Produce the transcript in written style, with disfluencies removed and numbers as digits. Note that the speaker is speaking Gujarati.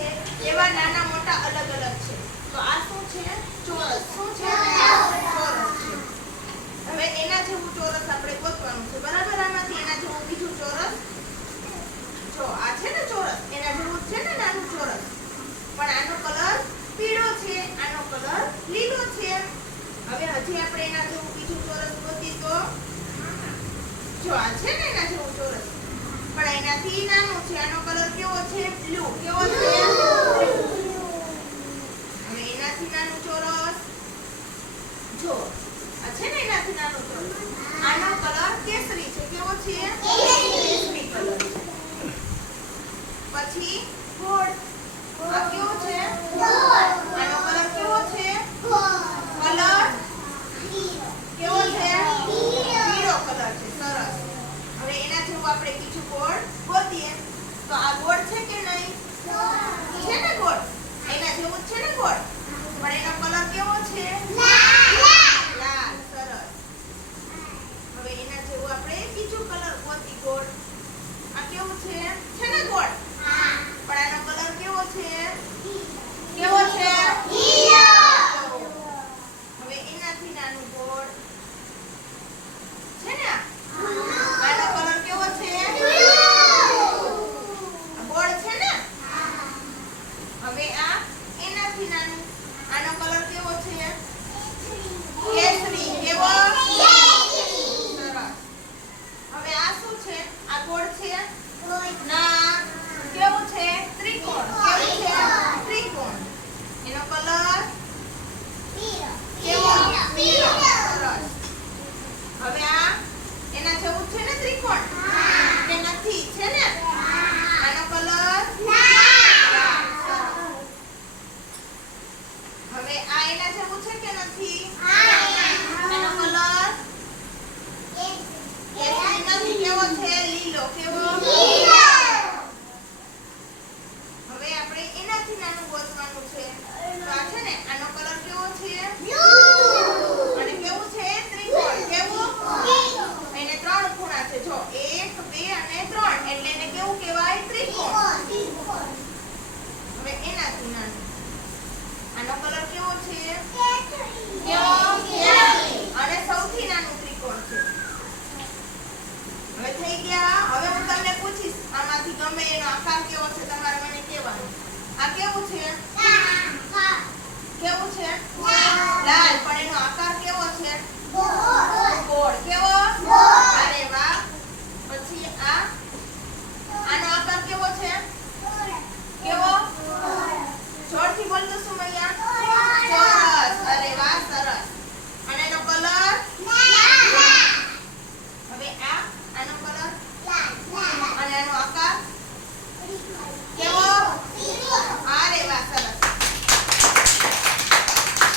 છે એવા નાના મોટા અલગ અલગ છે. તો આ શું છે? ચોરસ. શું છે? ચોરસ છે. હવે એના જેવું ચોરસ આપણે ગોતવાનું છે. બરાબર? આમાંથી એના જેવું બીજું ચોરસ જો આ છે ને ચોરસ એના જેવું છે ને નાનું ચોરસ, પણ આનો કલર પીળો છે, આનો કલર લીલો છે. હવે હજી આપણે એના જેવું બીજું ચોરસ ગોતી તો જો આ છે ને એના જેવું ચોરસ, પણ એનાથી નાનું છે. આનો કલર કેવો છે? બ્લુ. કેવો છે? હવે એનાથી નાનું ચોરસ જો આ છે ને એનાથી નાનું ચોરસ, આનો કલર કેસરી છે. કેવો છે? કેસરી કલર છે. પછી ગોળ. આ કેવો છે? આનો કલર કેવો છે? કલર કેવો છે? પીળો કલર છે. સરસ. હવે એના જેવું આપણે બીજું ગોળ ગોતીએ તો આ ગોળ છે કે નહીં? છે ને ગોળ. એના જેવું છે ને ગોળ, પણ એનો કલર કેવો છે? લાલ. સરસ. હવે એના જેવું આપણે બીજું કલર ગોતી ગોળ. આ કેવું છે? છે ને ગોળ, પણ આનો કલર કેવો છે? કેવો છે? હવે એનાથી નાનું ગોળ છે ને આનો કલર કેવો છે? ગોળ છે ને. હવે આ એનાથી નાનું, આનો કલર કેવો છે? કેસરી. કેવો? સરસ. હવે આ શું છે? આ ગોળ છે? ના. કેવું છે? ત્રિકોણ. કેવું છે? ત્રિકોણ. એનો કલર કેવો? પીળો. સરસ. હવે આ એના જેવું છે ને ત્રિકોણ કે નથી? છે ને. આનો કલર હવે આ એના જેવું છે કે નથી? એનો કલર કેસરી નથી. કેવો છે? લીલો. કેવો? હવે આપણે એનાથી નાનું ગોતવાનું છે. તો આ છે ને આનો કલર કેવો છે? અને કેવું છે? ત્રિકોણ. કેવું? એને 3 ખૂણા છે. જો 1 2 અને 3 એટલે એને કેવું કહેવાય? ત્રિકોણ. હવે એનાથી નાનું, આનો કલર કેવો છે? કેવો? અને સૌથી નાનું ત્રિકોણ છે. હવે થઈ ગયા. હવે હું તમને પૂછીશ આમાંથી ગમે એનો આકાર કેવો છે તમારે મને કહેવાનું. આ કેવું છે? કેવું છે? લાલ. પણ એનો આકાર